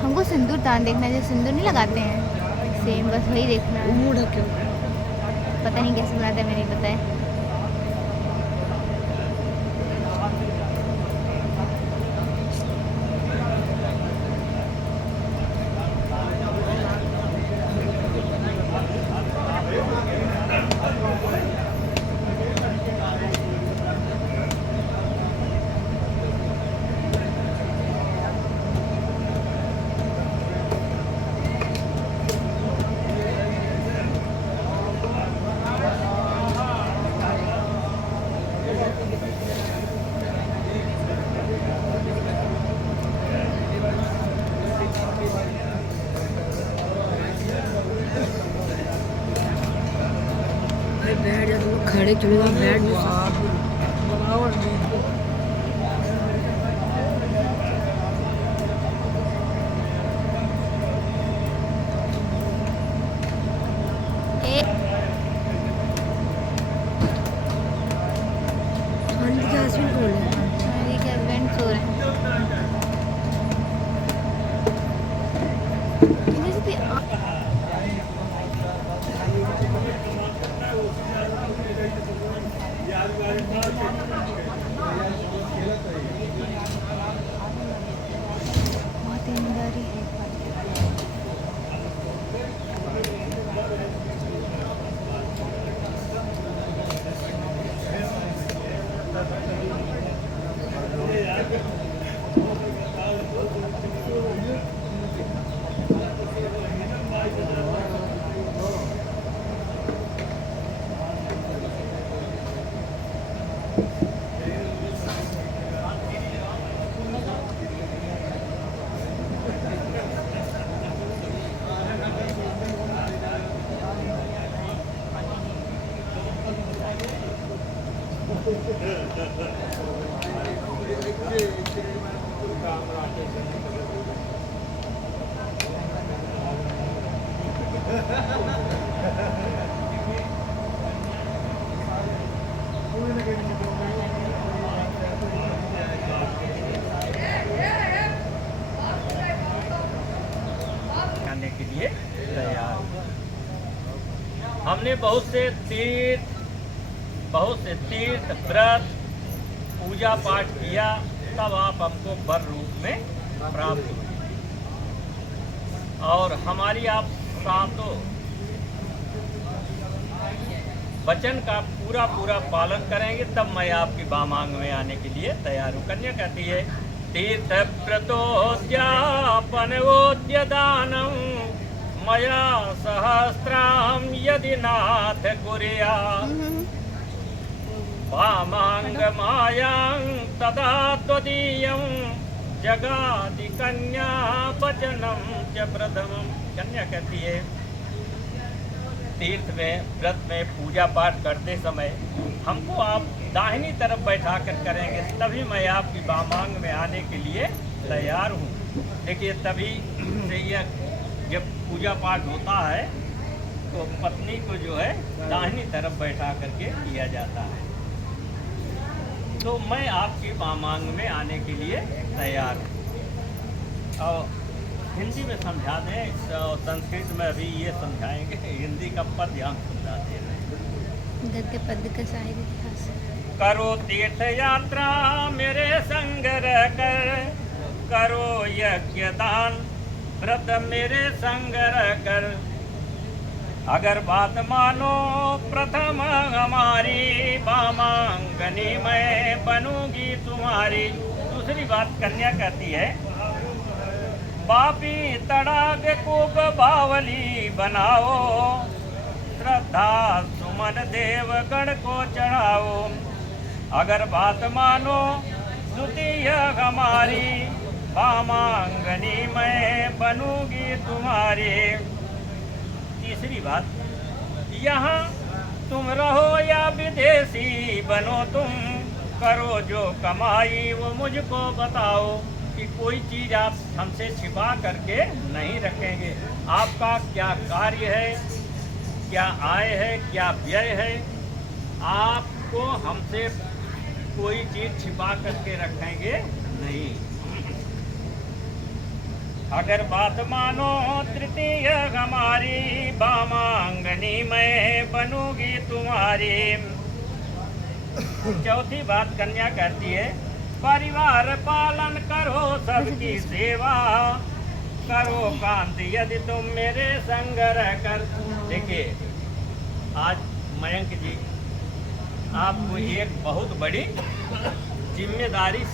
हमको सिंदूर दान देखना है, जो सिंदूर नहीं लगाते हैं सेम, बस वही देखना है। मुंह ढक के पता नहीं कैसे बनाते हैं, मैंने नहीं पता है। बैठ जा, तुम खड़े चले जाओ, बैठ नहीं के हस्बैंड कौन है? मेरी के हस्बैंड सो रहे हैं। जैसे कि बहुत ईमानदारी है। आने के लिए तैयार। हमने बहुत से तीर्थ व्रत पूजा पाठ किया, तब आप हमको वर रूप में प्राप्त हुए और हमारी आप सातों वचन का पूरा पालन करेंगे, तब मैं आपकी वामांग में आने के लिए तैयार हूँ। कन्या कहती है तीर्थ व्रतोद्यापनोद्य दानम मया सहस्राम यदि नाथ कुर्या वामांग मायां तदा त्वदीयं जगादि कन्या वचनम च प्रथमम। कन्या कहती है तीर्थ में व्रत में पूजा पाठ करते समय हमको आप दाहिनी तरफ बैठा कर करेंगे, तभी मैं आपकी वामांग में आने के लिए तैयार हूँ। देखिए तभी से यह जब पूजा पाठ होता है तो पत्नी को जो है दाहिनी तरफ बैठा करके किया जाता है। तो मैं आपकी वामांग में आने के लिए तैयार हूँ। और हिंदी में समझा दें, संस्कृत में अभी ये समझाएंगे, हिंदी का पद हम समझाते हैं। गद्य पद का साहित्य इतिहास। करो तीर्थ यात्रा मेरे संग रह कर, करो यज्ञ दान व्रत मेरे संग रह कर, अगर बात मानो प्रथम हमारी वामांगनी मैं बनूंगी तुम्हारी। दूसरी बात कन्या कहती है पापी तड़ाग कूप बावली बनाओ, श्रद्धा सुमन देव गण को चढ़ाओ, अगर बात मानो द्वितीय हमारी वामांगनी मैं बनूंगी तुम्हारी। तीसरी बात, यहाँ तुम रहो या विदेशी बनो तुम, करो जो कमाई वो मुझको बताओ। कि कोई चीज़ आप हमसे छिपा करके नहीं रखेंगे। आपका क्या कार्य है, क्या आय है, क्या व्यय है, आपको हमसे कोई चीज़ छिपा करके रखेंगे नहीं। अगर बात मानो तृतीय हमारी, वामांगनी मैं बनूंगी तुम्हारी। चौथी बात कन्या कहती है, परिवार पालन करो सबकी सेवा, करो कांति यदि तुम मेरे संग रहकर। देखिए आज मयंक जी आपको एक बहुत बड़ी जिम्मेदारी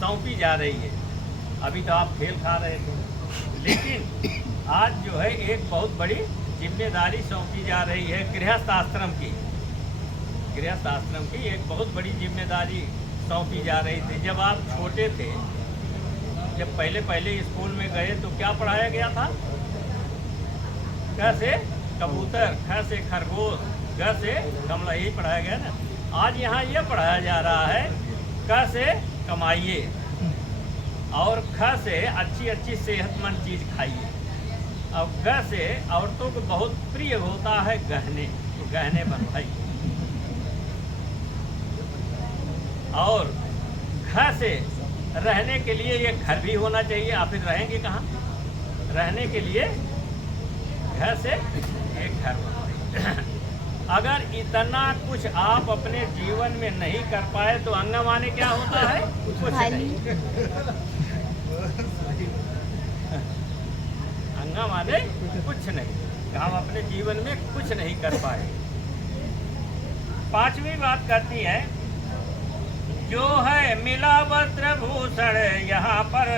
सौंपी जा रही है। अभी तो आप खेल खा रहे थे, लेकिन आज जो है एक बहुत बड़ी जिम्मेदारी सौंपी जा रही है गृहस्थ आश्रम की। गृहस्थ आश्रम की एक बहुत बड़ी जिम्मेदारी सौंपी जा रही थी। जब आप छोटे थे, जब पहले स्कूल में गए तो क्या पढ़ाया गया था? क से कबूतर, ख से खरगोश, ग से कमला, यही पढ़ाया गया ना। आज यहाँ ये पढ़ाया जा रहा है क से कमाइए और ख से अच्छी अच्छी सेहतमंद चीज़ खाइए। और ग से औरतों को बहुत प्रिय होता है गहने, गहने बनवाइए। और घर से रहने के लिए ये घर भी होना चाहिए। आप फिर रहेंगे कहाँ? रहने के लिए घर से एक घर होना चाहिए। अगर इतना कुछ आप अपने जीवन में नहीं कर पाए तो अंगा माने क्या होता है? कुछ नहीं। अंगा माने कुछ नहीं। हम अपने जीवन में कुछ नहीं कर पाए। पांचवी बात करती है, जो है मिला वस्त्र भूषण यहाँ पर,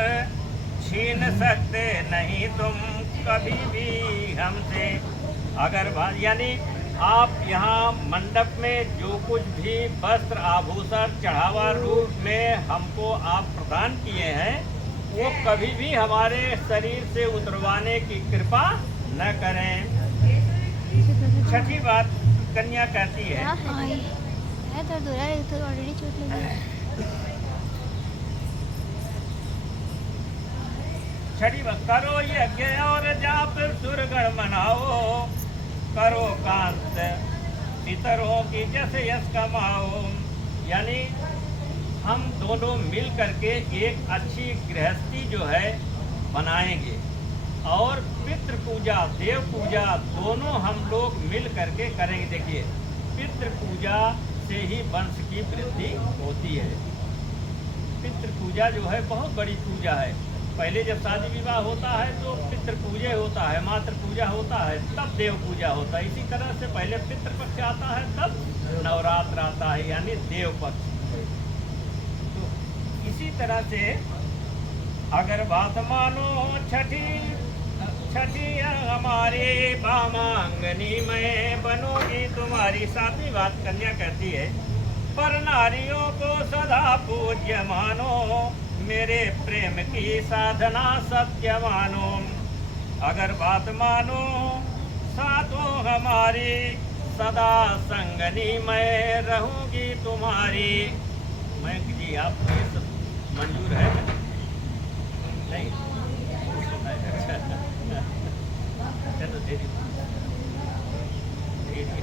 छीन सकते नहीं तुम कभी भी हमसे। अगर यानी आप यहाँ मंडप में जो कुछ भी वस्त्र आभूषण चढ़ावा रूप में हमको आप प्रदान किए हैं, वो कभी भी हमारे शरीर से उतरवाने की कृपा न करें। छठी बात कन्या कहती है, ऑलरेडी चोट लगी। छठी बात, करो यज्ञ और जाप दुर्गण मनाओ, करो कांत पितरों की जैसे यश कमाओ। यानी हम दोनों मिल करके एक अच्छी गृहस्थी जो है बनाएंगे और पितृ पूजा देव पूजा दोनों हम लोग मिल करके करेंगे। देखिए पितृ पूजा से ही वंश की वृद्धि होती है। पितृ पूजा जो है बहुत बड़ी पूजा है। पहले जब शादी विवाह होता है तो पितृ पूजा होता है, मातृ पूजा होता है, तब देव पूजा होता है। इसी तरह से पहले पितृ पक्ष आता है, तब नवरात्र आता है, यानी देव पक्ष। तो इसी तरह से अगर बात मानो छठी हमारे वामांगनी में बनोगी तुम्हारी। सातवीं बात कन्या कहती है, पर नारियों को सदा पूज्य मानो, मेरे प्रेम की साधना सत्य मानो। अगर बात मानो साथों हमारी, सदा संगनी मैं रहूंगी तुम्हारी। मयंक जी आपको ये सब मंजूर है? नहीं? चलो धीरे धीरे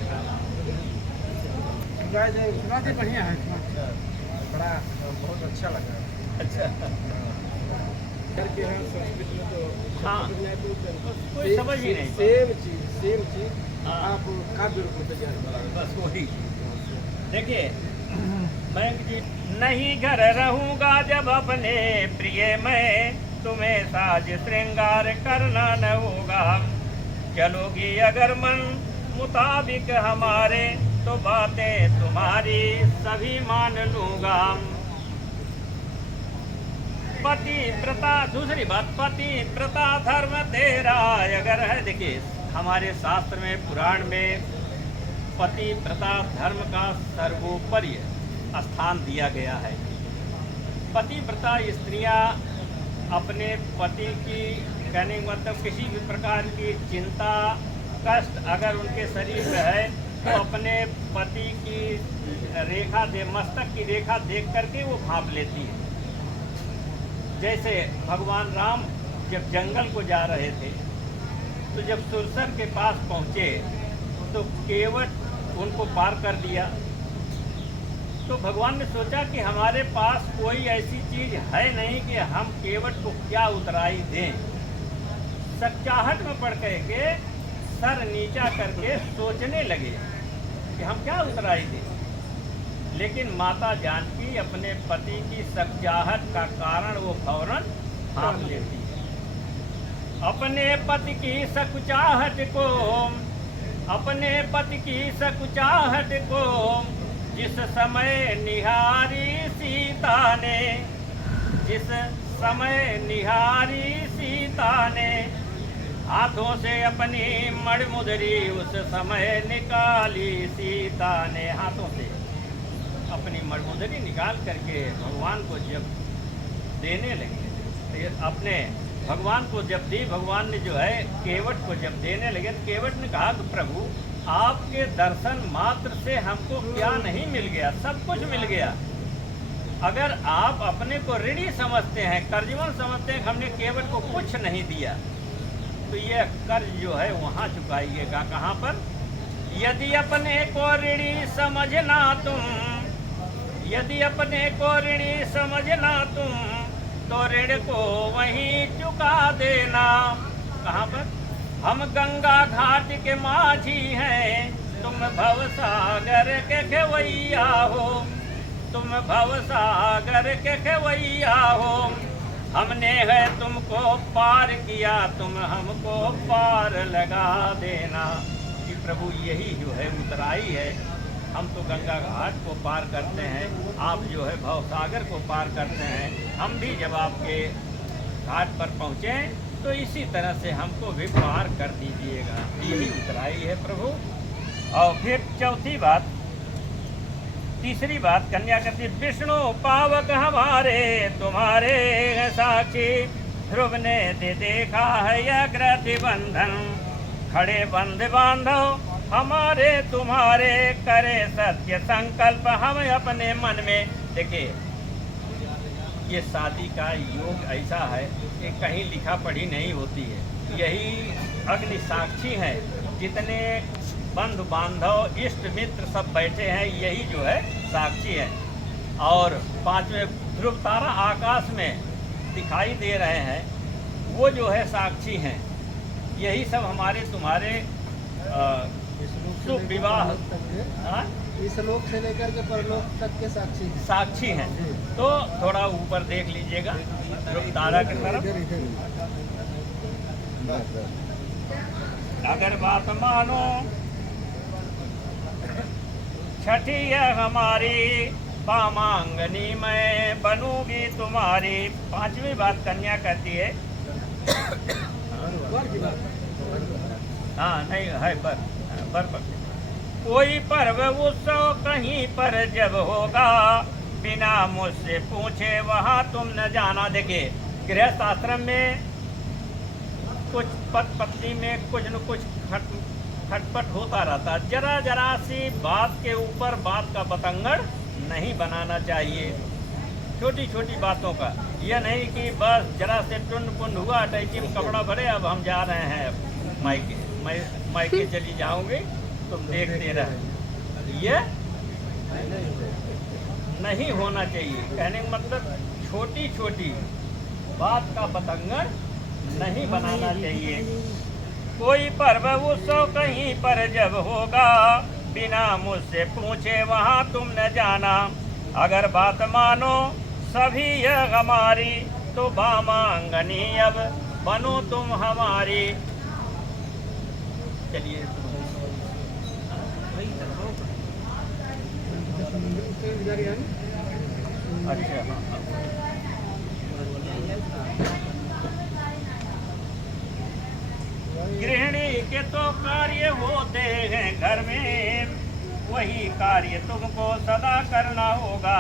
बढ़िया है, बड़ा बहुत अच्छा लगा। अच्छा करके हैं संस्कृत में तो हाँ, कोई समझ ही नहीं। सेम चीज हाँ। आप काव्य रूप में तैयार करा, बस वही। देखिए मयंक जी, नहीं घर रहूँगा जब अपने प्रिय में, तुम्हें साज श्रृंगार करना न होगा। चलोगी अगर मन मुताबिक हमारे, तो बातें तुम्हारी सभी मान लूँगा। पति प्रथा, दूसरी बात, पति प्रथा धर्म तेरा अगर है। देखिए हमारे शास्त्र में, पुराण में पति प्रथा धर्म का सर्वोपरि स्थान दिया गया है। पतिव्रता स्त्रियां अपने पति की कहने का मतलब किसी भी प्रकार की चिंता कष्ट अगर उनके शरीर में है तो अपने पति की रेखा मस्तक की रेखा देख करके वो भाप लेती है। जैसे भगवान राम जब जंगल को जा रहे थे तो जब सुरसर के पास पहुँचे तो केवट उनको पार कर दिया। तो भगवान ने सोचा कि हमारे पास कोई ऐसी चीज़ है नहीं कि हम केवट को क्या उतराई दें। सच्चाहट में पड़ के सर नीचा करके सोचने लगे कि हम क्या उतराई दें। लेकिन माता जानकी अपने पति की सच्चाहट का कारण वो फौरन भाप लेती है। अपने पति की सकुचाहट को, अपने पति की सकुचाहट को जिस समय निहारी सीता ने, जिस समय निहारी सीता ने हाथों से अपनी मणिमुद्री उस समय निकाली सीता ने। हाथों से अपनी मणिमुद्री निकाल करके भगवान को जब देने लगे, तो अपने भगवान को जब दी, भगवान ने जो है केवट को जब देने लगे तो केवट ने कहा कि प्रभु आपके दर्शन मात्र से हमको क्या नहीं मिल गया, सब कुछ मिल गया। अगर आप अपने को ऋणी समझते हैं, कर्जवन समझते हैं कि हमने केवट को कुछ नहीं दिया, तो यह कर्ज जो है वहाँ चुकाइएगा। कहाँ पर? यदि अपने को ऋणी समझना तुम, यदि अपने को ऋणी समझना तुम तो ऋण को वहीं चुका देना। कहाँ पर? हम गंगा घाट के माझी हैं, तुम भवसागर के खेवैया हो, तुम भवसागर के खेवैया हो। हमने है तुमको पार किया, तुम हमको पार लगा देना। कि प्रभु यही जो है उतराई है। हम तो गंगा घाट को पार करते हैं, आप जो है भवसागर को पार करते हैं। हम भी जब आपके घाट पर पहुँचे तो इसी तरह से हमको भी पार कर दीजिएगा। यही उतराई है प्रभु। और फिर चौथी बात, तीसरी बात कन्या कहती, विष्णु पावक हमारे तुम्हारे साक्षी, ध्रुव ने देखा है यह ग्रति बंधन, खड़े बंध बांधो हमारे तुम्हारे, करे सत्य संकल्प हम अपने मन में। देखिए ये शादी का योग ऐसा है कि कहीं लिखा पढ़ी नहीं होती है। यही अग्नि साक्षी हैं, जितने बंधु बांधव इष्ट मित्र सब बैठे हैं, यही जो है साक्षी है। और पांचवें ध्रुव तारा आकाश में दिखाई दे रहे हैं, वो जो है साक्षी हैं। यही सब हमारे तुम्हारे शुभ विवाह इस लोक से लेकर के परलोक तक के साक्षी हैं। तो थोड़ा ऊपर देख लीजिएगा ध्रुव तारा की तरफ। अगर बात मानो छठी है हमारी, पामांगनी मैं बनूंगी तुम्हारी। पांचवी बात कन्या कहती है, हाँ नहीं है पर कोई पर्व उत्सव कहीं पर जब होगा, बिना मुझसे पूछे वहाँ तुम न जाना। देखिए गृहस्थ आश्रम में कुछ पत्नी में कुछ न कुछ खटपट होता रहता। जरा जरा सी बात के ऊपर बात का बतंगड़ नहीं बनाना चाहिए। छोटी छोटी बातों का, यह नहीं कि बस जरा से टुंड पुंड हुआ, टैची में कपड़ा भरे, अब हम जा रहे हैं मायके, मायके चली जाऊंगी, तुम देखते रहे। ये नहीं होना चाहिए। कहने का मतलब छोटी छोटी बात का बतंगड़ नहीं बनाना चाहिए। कोई पर्व उत्सव कहीं पर जब होगा, बिना मुझसे पूछे वहाँ तुम न जाना। अगर बात मानो सभी यह हमारी, तो बामांगनी अब बनो तुम हमारी। चलिए अच्छा, गृहिणी के तो कार्य होते हैं घर में, वही कार्य तुमको सदा करना होगा।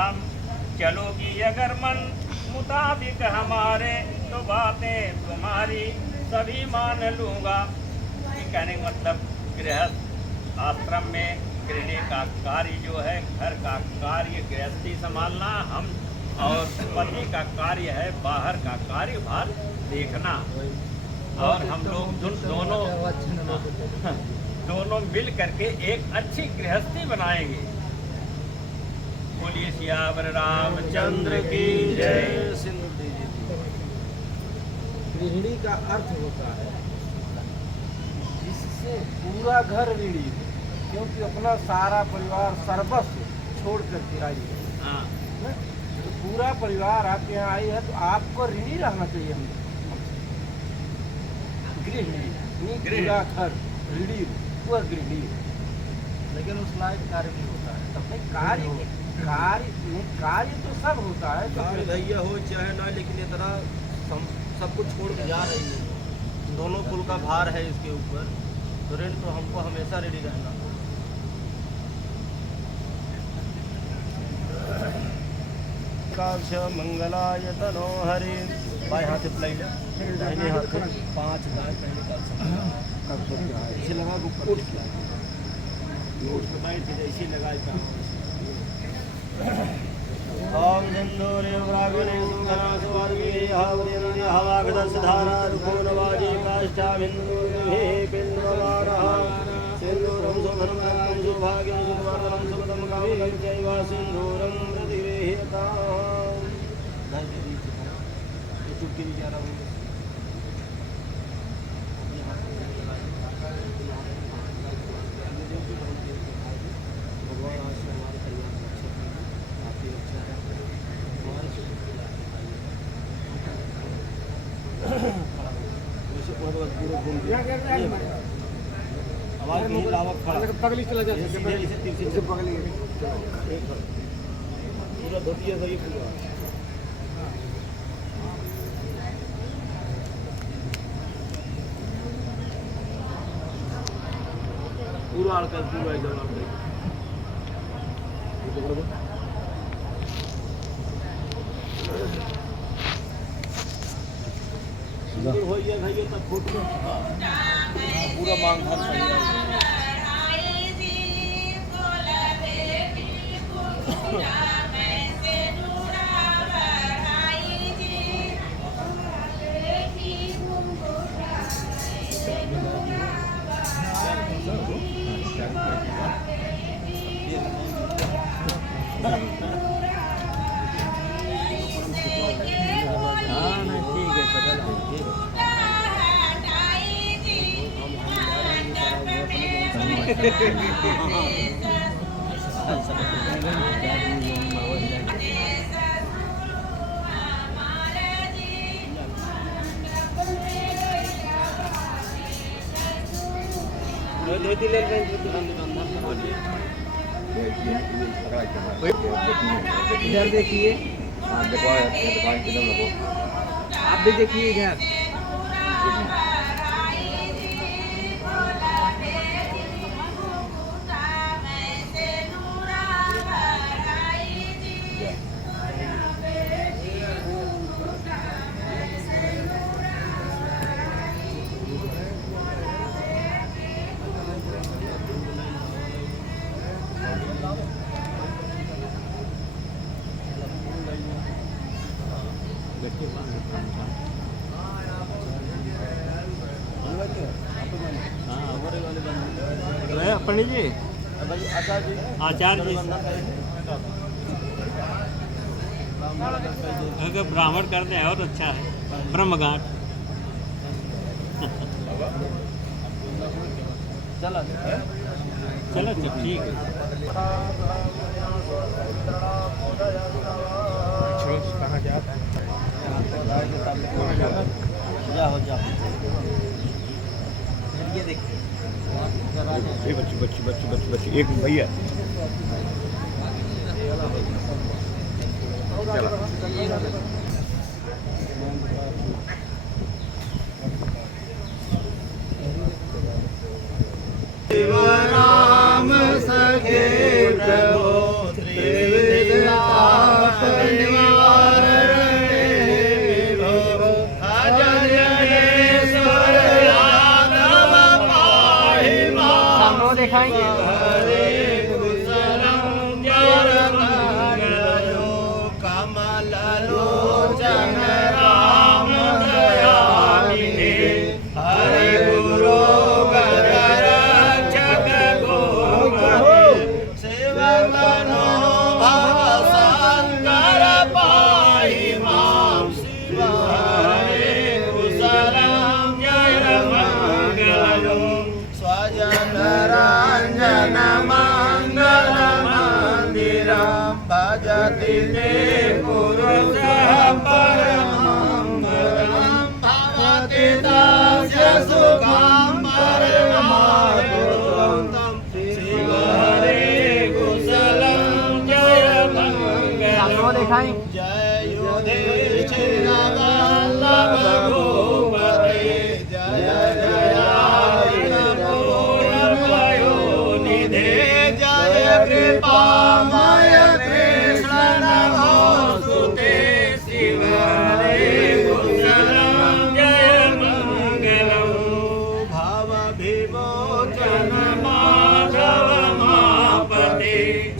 चलोगी अगर मन मुताबिक हमारे तो बातें तुम्हारी सभी मान लूँगा। कहने का मतलब गृहस्थ आश्रम में गृहिणी का कार्य जो है, घर का कार्य गृहस्थी संभालना, हम और पति का कार्य है बाहर का कार्य बाहर देखना। और हम लोग दोनों मिल करके एक अच्छी गृहस्थी बनाएंगे। बोलिए सियावर रामचंद्र की जय। सिंदूर दीजिए। गृहिणी का अर्थ होता है जिससे पूरा घर ऋणी हो, क्योंकि अपना सारा परिवार सर्वस्व छोड़ करके आई है। हाँ, तो पूरा परिवार आपके यहाँ आई है तो आपको ऋणी रहना चाहिए। हम गृहिणी पूरा घर ऋणी वह गृहिणी, लेकिन उस लायक कार्य भी होता है। अपने कार्य तो सब होता है, कार्य भैया हो चाहे ना, लेकिन ये तरह सब कुछ छोड़ के जा रही है। दोनों कुल का भार है इसके ऊपर, तो ऋण तो हमको हमेशा रेडी रहना। काक्ष मंगलाय तनो हरि। बाएं हाथ से प्लाई ले, दाहिने हाथ से 5 बार पहले काल इसे लगा ऊपर उठ के बैठ के इसे लगाए। ओम सिंदूरे प्रागणे सुखना सुवार्गे हावरेन हवागदसधारा रुकोनवाजी काष्ठाबिन्दुर्हे बिन्दुवारः सिंदूरं सुभद्रं सुभाग्यं सुवर्धनं सुपदं कामदं चैव सिंदूरं प्रतिगृह्यताम्। चुटकी भी जा रहा हूँ। भगवान आज से हमारे परिवार को अच्छा करें, आपकी रक्षा करें, हमारे से पूरा घूम आवाज नहीं लावक खड़ा पगली चला जाए इसे पगली पूरा धोतिया सही पूरा। पूरा आड़कर पूरा एकदम आड़कर हो गया भाई तब फोटो पूरा मांग भर सही इधर देखिए, आप भी देखिए इधर। पंडित जी, आचार्य जी, अगर ब्राह्मण कर दें और अच्छा है। ब्रह्मगाट चला चलो ठीक है। कहाँ जाता है? जा ये देखिए बच्ची एक भैया राम सखे प्रभु त्रिविधा भवति ते पुरुषः परमङ्गलं भवति तस्य सुखं परमाद्भुतं शिव हरे कुशलं जय मङ्गलं जय युधिष्ठिर वल्लभ भूपते जय जय निधे जय कृपामय कृष्ण नमोस्तुते शिव हरे कुशलं जय मङ्गलं भव विमोचन माधव मापते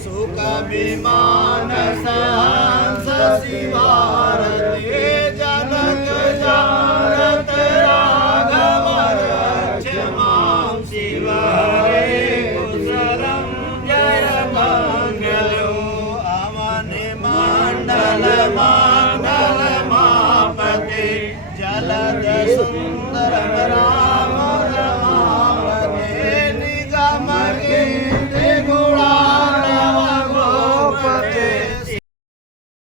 सुख विमान सहंस शिवारते जनक जानत राघव रक्ष मां शिव हरे कुशलं जय मङ्गलं अवनि मण्डल